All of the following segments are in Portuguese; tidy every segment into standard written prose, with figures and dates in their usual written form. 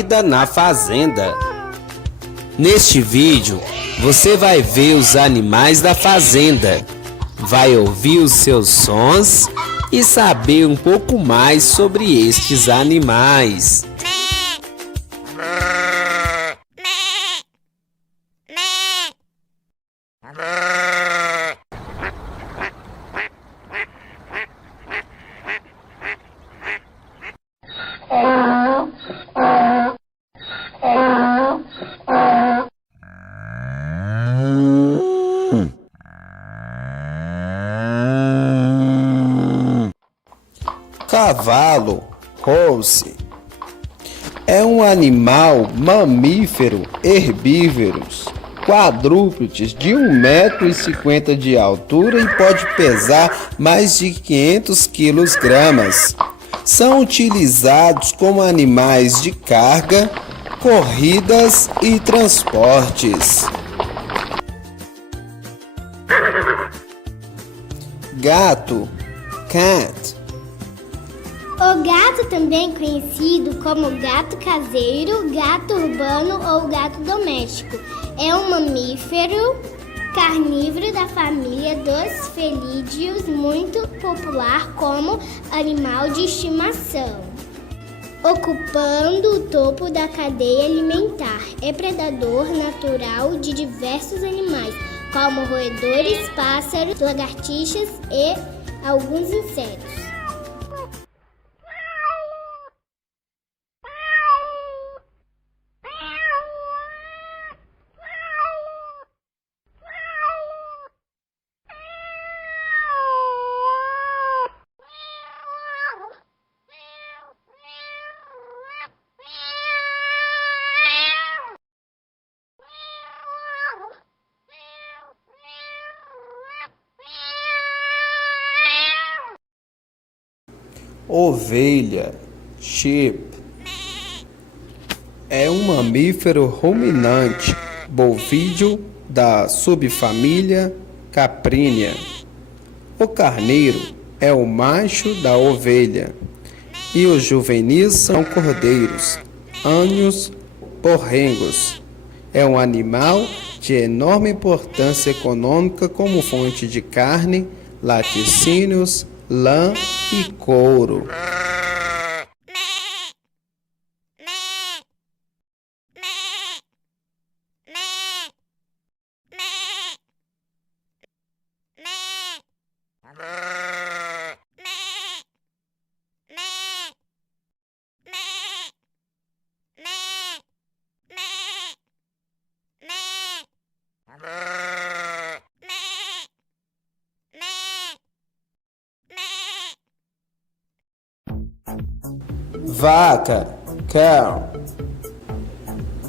vida na fazenda. Neste vídeo, você vai ver os animais da fazenda, vai ouvir os seus sons e saber um pouco mais sobre estes animais. Cavalo, horse, é um animal mamífero herbívoro, quadrúpedes de 1,50 m de altura e pode pesar mais de 500 kg. São utilizados como animais de carga, corridas e transportes. Gato, cat. O gato, também conhecido como gato caseiro, gato urbano ou gato doméstico, é um mamífero carnívoro da família dos felídeos, muito popular como animal de estimação, ocupando o topo da cadeia alimentar. É predador natural de diversos animais, como roedores, pássaros, lagartixas e alguns insetos. Ovelha, sheep, é um mamífero ruminante bovídeo da subfamília Caprínea. O carneiro é o macho da ovelha e os juvenis são cordeiros, ânios, porrengos. É um animal de enorme importância econômica como fonte de carne, laticínios, lã e couro. Vaca, cow,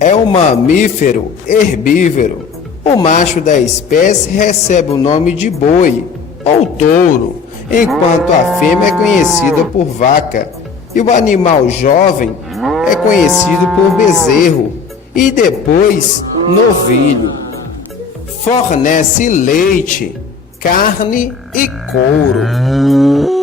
é um mamífero herbívoro. O macho da espécie recebe o nome de boi ou touro, enquanto a fêmea é conhecida por vaca. E o animal jovem é conhecido por bezerro e depois novilho. Fornece leite, carne e couro.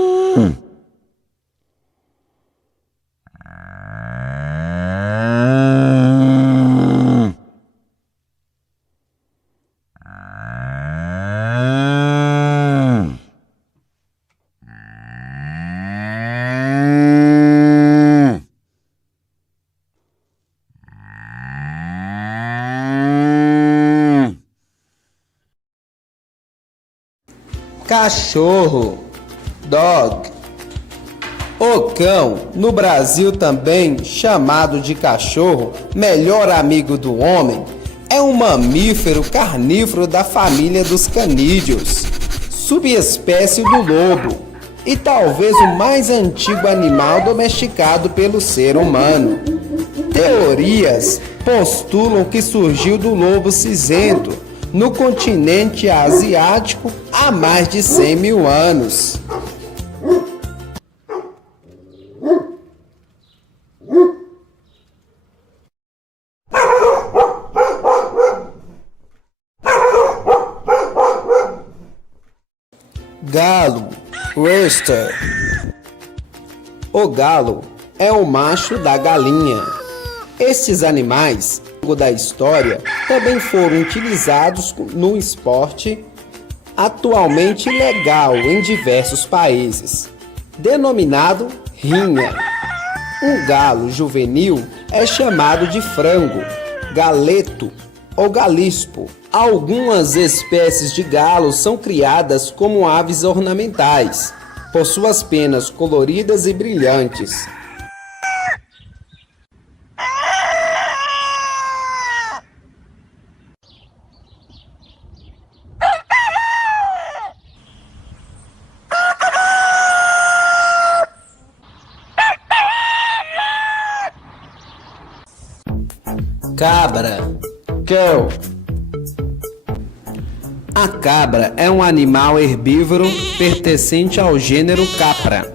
Cachorro, dog. O cão, no Brasil também chamado de cachorro, melhor amigo do homem, é um mamífero carnívoro da família dos canídeos, subespécie do lobo, e talvez o mais antigo animal domesticado pelo ser humano. Teorias postulam que surgiu do lobo cinzento no continente asiático há mais de 100 mil anos. Galo, rooster. O galo é o macho da galinha. Estes animais, ao longo da história, também foram utilizados no esporte atualmente legal em diversos países, denominado rinha. Um galo juvenil é chamado de frango, galeto ou galispo. Algumas espécies de galos são criadas como aves ornamentais, por suas penas coloridas e brilhantes. Cabra, cow. A cabra é um animal herbívoro pertencente ao gênero Capra.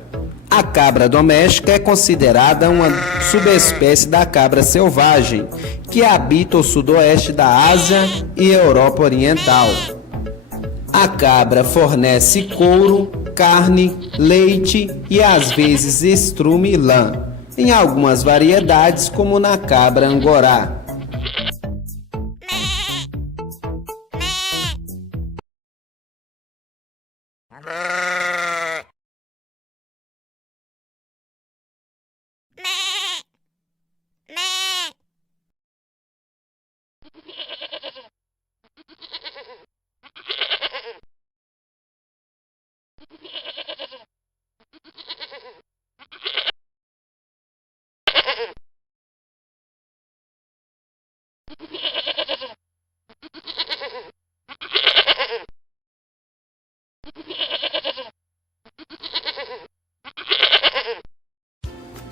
A cabra doméstica é considerada uma subespécie da cabra selvagem, que habita o sudoeste da Ásia e Europa Oriental. A cabra fornece couro, carne, leite e às vezes estrume e lã, em algumas variedades como na cabra angorá.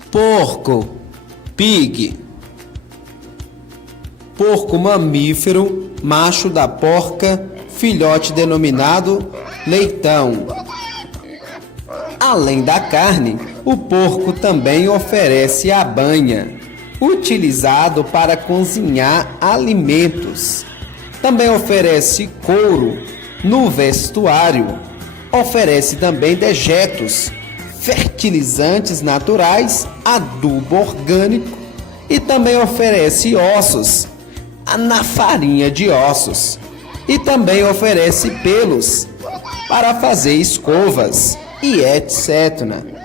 Porco, pig. Porco mamífero, macho da porca, filhote denominado leitão. Além da carne, o porco também oferece a banha, utilizado para cozinhar alimentos. Também oferece couro no vestuário. Oferece também dejetos, fertilizantes naturais, adubo orgânico e também oferece ossos na farinha de ossos. E também oferece pelos para fazer escovas e etc.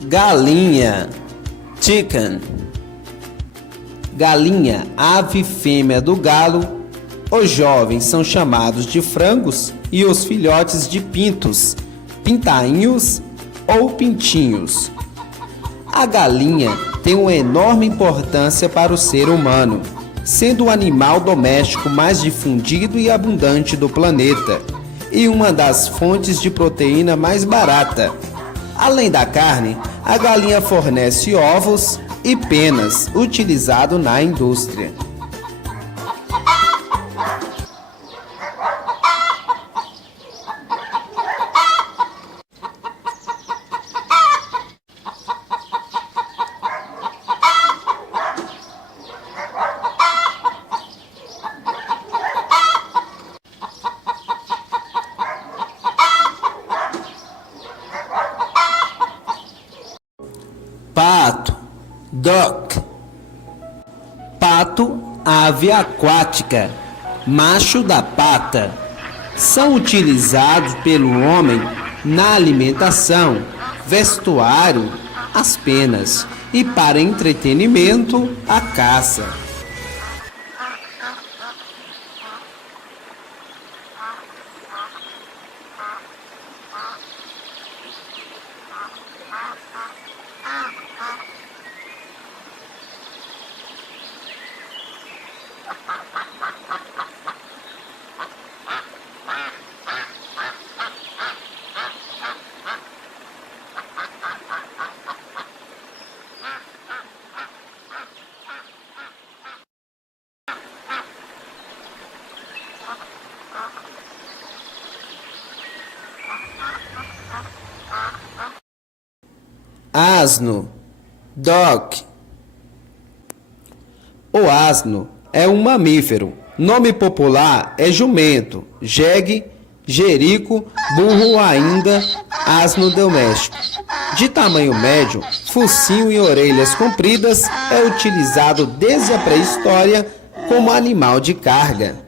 Galinha, chicken. Galinha, ave fêmea do galo. Os jovens são chamados de frangos e os filhotes de pintos, pintainhos ou pintinhos. A galinha tem uma enorme importância para o ser humano, sendo o animal doméstico mais difundido e abundante do planeta e uma das fontes de proteína mais barata. Além da carne, a galinha fornece ovos e penas, utilizado na indústria. Pato, duck. Pato, ave aquática, macho da pata. São utilizados pelo homem na alimentação, vestuário, as penas e para entretenimento, a caça. Asno, dog. O asno é um mamífero. Nome popular é jumento, jegue, jerico, burro ou ainda asno doméstico. De tamanho médio, focinho e orelhas compridas, é utilizado desde a pré-história como animal de carga.